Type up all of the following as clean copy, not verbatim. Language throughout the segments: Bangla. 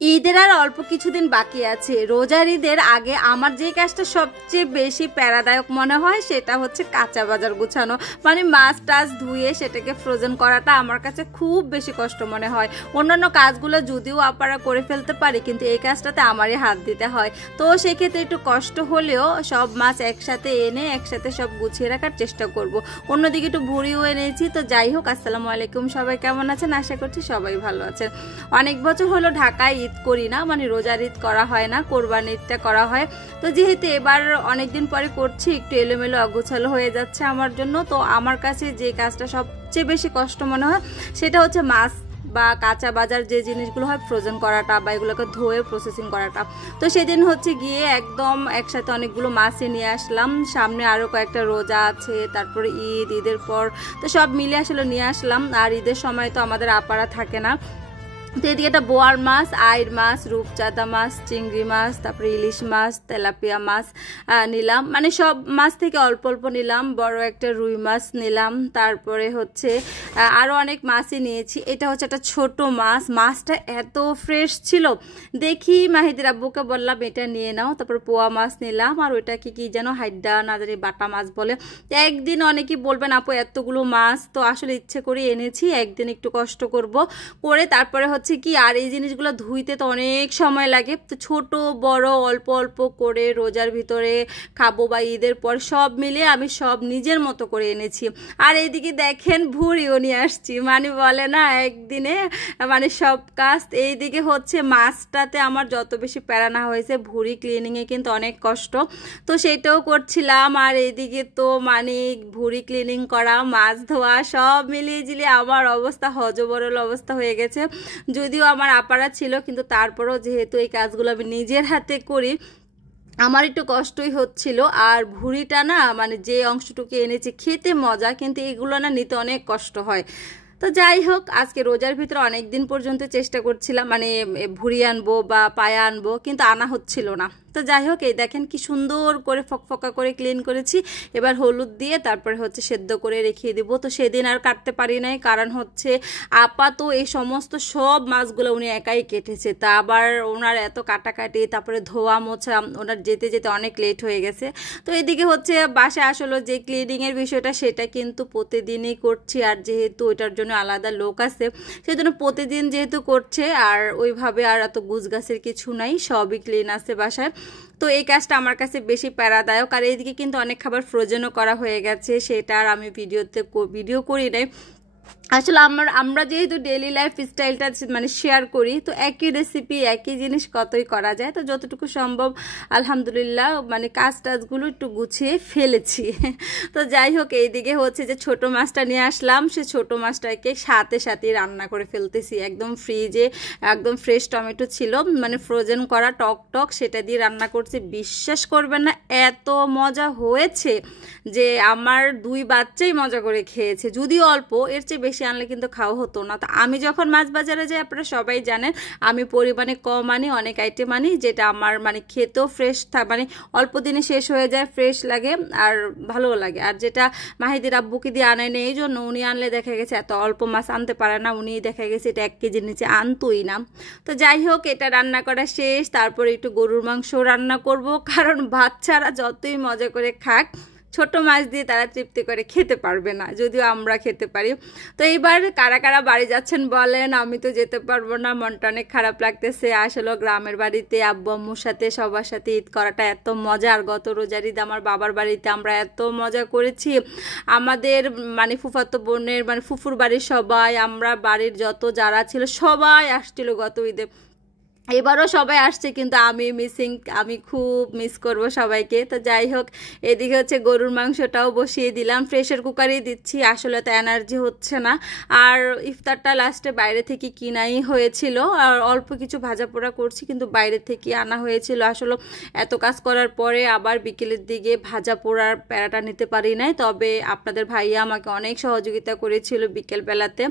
ঈদের আর অল্প কিছুদিন বাকি আছে। রোজার ঈদের আগে আমার যে কাজটা সবচেয়ে বেশি প্যারাদায়ক মনে হয় সেটা হচ্ছে কাঁচা বাজার গুছানো, মানে মাছ টাছ ধুয়ে সেটাকে ফ্রোজেন করাটা আমার কাছে খুব বেশি কষ্ট মনে হয়। অন্যান্য কাজগুলো যদিও আপনারা করে ফেলতে পারি, কিন্তু এই কাজটাতে আমারই হাত দিতে হয়। তো সেক্ষেত্রে একটু কষ্ট হলেও সব মাছ একসাথে এনে একসাথে সব গুছিয়ে রাখার চেষ্টা করব। অন্যদিকে একটু ভুড়িও এনেছি। তো যাই হোক, আসসালামু আলাইকুম, সবাই কেমন আছেন? আশা করছি সবাই ভালো আছেন। অনেক বছর হলো ঢাকায় ঈদ করি না, মানে রোজার ঈদ করা হয় না, কোরবানি ঈদটা করা হয়। তো যেহেতু এবার অনেকদিন পরে করছি, একটু এলোমেলো অগোছালো হয়ে যাচ্ছে আমার জন্য। তো আমার কাছে যে কাজটা সবচেয়ে বেশি কষ্ট মনে হয় সেটা হচ্ছে মাছ বা কাঁচা বাজার যে জিনিসগুলো হয় ফ্রোজেন করাটা বা এগুলোকে ধুয়ে প্রসেসিং করাটা। তো সেদিন হচ্ছে গিয়ে একদম একসাথে অনেকগুলো মাছই নিয়ে আসলাম। সামনে আরও কয়েকটা রোজা আছে, তারপরে ঈদের পর, তো সব মিলে আসলে নিয়ে আসলাম। আর ঈদের সময় তো আমাদের আপারা থাকে না। তো এদিকে একটা বোয়াল মাছ, আইড় মাছ, রূপচাঁদা মাছ, চিংড়ি মাছ, তারপরে ইলিশ মাছ, তেলাপিয়া মাছ নিলাম। মানে সব মাছ থেকে অল্প অল্প নিলাম। বড় একটা রুই মাছ নিলাম। তারপরে হচ্ছে আরও অনেক মাছই নিয়েছি। এটা হচ্ছে একটা ছোট মাছ। মাছটা এত ফ্রেশ ছিল, দেখি মাহিদির আব্বুকে বললাম এটা নিয়ে নাও। তারপরে পোয়া মাছ নিলাম। আর ওইটা কি যেন হাইডা না জানি বাটা মাছ বলে। একদিন অনেকেই বলবেন আপু এতগুলো মাছ, তো আসলে ইচ্ছে করে এনেছি। একদিন একটু কষ্ট করব করে তারপরে হচ্ছে কি, আর এই জিনিসগুলো ধুইতে তো অনেক সময় লাগে। তো ছোট বড় অল্প অল্প করে রোজার ভিতরে খাবো বা ঈদের পর সব মিলে আমি সব নিজের মতো করে এনেছি। আর এইদিকে দেখেন ভুড়িও নিয়ে আসছি, মানে বলে না একদিনে মানে সব কাজ। এইদিকে হচ্ছে মাছটাতে আমার যত বেশি প্যারা না হয়েছে, ভুড়ি ক্লিনিংয়ে কিন্তু অনেক কষ্ট, তো সেইটাও করছিলাম। আর এইদিকে তো মানে ভুড়ি ক্লিনিং করা, মাছ ধোয়া, সব মিলিয়ে জিলিয়ে আমার অবস্থা হজবরল অবস্থা হয়ে গেছে। যদিও আমার আপারা ছিল, কিন্তু তারপরেও যেহেতু এই কাজগুলো আমি নিজের হাতে করি, আমার একটু কষ্টই হচ্ছিল। আর ভুড়িটা না, মানে যে অংশটুকু এনেছি খেতে মজা, কিন্তু এগুলো না নিতে অনেক কষ্ট হয়। তো যাই হোক, আজকে রোজার ভিতরে অনেক দিন পর্যন্ত চেষ্টা করছিলাম মানে ভুড়ি আনবো বা পায়া আনবো, কিন্তু আনা হচ্ছিল না। তো যাই হোক, এই দেখেন কি সুন্দর করে ফকফকা করে ক্লিন করেছি। এবার হলুদ দিয়ে তারপরে হচ্ছে সেদ্ধ করে রেখে দেবো। তো সেদিন আর কাটতে পারি নাই, কারণ হচ্ছে আপা তো এই সমস্ত সব মাছগুলো উনি একাই কেটেছে। তা আবার ওনার এত কাটাকাটি, তারপরে ধোয়া মোছা, ওনার যেতে যেতে অনেক লেট হয়ে গেছে। তো এদিকে হচ্ছে বাসায় আসলে যে ক্লিনিংয়ের বিষয়টা সেটা কিন্তু প্রতিদিনই করছি। আর যেহেতু ওইটার জন্য আলাদা লোক আছে, সেই জন্য প্রতিদিন যেহেতু করছে, আর ওইভাবে আর এত গুছগাছের কিছু নাই, সবই ক্লিন আছে বাসায়। তো এই কাজটা আমার কাছে বেশি প্যারাদায়ক। আর এইদিকে কিন্তু অনেক খাবার ফ্রোজেনও করা হয়ে গেছে, সেটা আর আমি ভিডিও করি নাই। আসলে আমরা যেহেতু ডেইলি লাইফ স্টাইলটা মানে শেয়ার করি, তো একই রেসিপি একই জিনিস কতই করা যায়। তো যতটুকু সম্ভব আলহামদুলিল্লাহ মানে টাজগুলো একটু গুছিয়ে ফেলেছি। তো যাই হোক, এইদিকে হচ্ছে যে ছোট মাছটা নিয়ে আসলাম, সে ছোট মাছটাকে সাথে সাথেই রান্না করে ফেলতেছি। একদম ফ্রিজে একদম ফ্রেশ টমেটো ছিল, মানে ফ্রোজেন করা টক টক, সেটা দিয়ে রান্না করছি। বিশ্বাস করবেন না, এত মজা হয়েছে যে আমার দুই বাচ্চাই মজা করে খেয়েছে। যদিও অল্প, এর চেয়ে বেশি আনলে কিন্তু খাওয়া হতো না। তো আমি যখন মাছ বাজারে যাই, আপনারা সবাই জানেন আমি পরিমাণে কম আনি, অনেক আইটেম আনি, যেটা আমার মানে খেতেও ফ্রেশ মানে অল্প দিনে শেষ হয়ে যায়, ফ্রেশ লাগে আর ভালোও লাগে। আর যেটা মাহিদির আব্বুকে দিয়ে আনায় নেই, এই জন্য উনি আনলে দেখা গেছে এত অল্প মাছ আনতে পারে না, উনি দেখা গেছে এটা 1 কেজির নিচে আনতোই না। তো যাই হোক, এটা রান্না করা শেষ। তারপরে একটু গরুর মাংস রান্না করব, কারণ বাচ্চারা যতই মজা করে খাক, ছোট মাছ দিয়ে তারা তৃপ্তি করে খেতে পারবে না, যদিও আমরা খেতে পারি। তো এইবার কারা কারা বাড়ি যাচ্ছেন বলেন? আমি তো যেতে পারবো না, মনটা অনেক খারাপ লাগতেছে। আসলে গ্রামের বাড়িতে আব্বু আম্মুর সাথে সবার সাথে ঈদ করাটা এত মজা। আর গত রোজার ঈদ আমার বাবার বাড়িতে আমরা এত মজা করেছি। আমাদের মানে ফুফাতো বোনের মানে ফুফুর বাড়ির সবাই, আমরা বাড়ির যত যারা ছিল সবাই আসছিল গত ঈদে। এবারও সবাই আসছে, কিন্তু আমি খুব মিস করব সবাইকে। তো যাই হোক, এদিকে হচ্ছে গরুর মাংসটাও বসিয়ে দিলাম, প্রেসার কুকারেই দিচ্ছি, আসলে তো এনার্জি হচ্ছে না। আর ইফতারটা লাস্টে বাইরে থেকে কিনাই হয়েছিল, আর অল্প কিছু ভাজা পোড়া করছি, কিন্তু বাইরে থেকে আনা হয়েছিল। আসলে এত কাজ করার পরে আবার বিকেলের দিকে ভাজা পোড়ার প্যারাটা নিতে পারি নাই। তবে আপনাদের ভাইয়া আমাকে অনেক সহযোগিতা করেছিল বিকেলবেলাতে।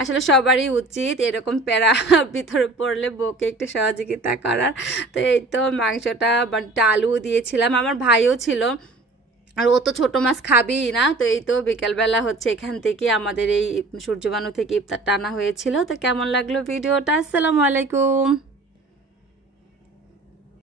আসলে সবারই উচিত এরকম প্যারা ভিতরে পড়লে বউকে একটু সহযোগিতা করার। তো এই তো মাংসটা আলু দিয়েছিলাম, আমার ভাইও ছিল, আর ও তো ছোট মাছ খাবেই না। তো এই তো বিকেলবেলা হচ্ছে এখান থেকে আমাদের এই সূর্যবানু থেকে ইফতারটা আনা হয়েছিল। তো কেমন লাগলো ভিডিওটা? আসসালামু আলাইকুম।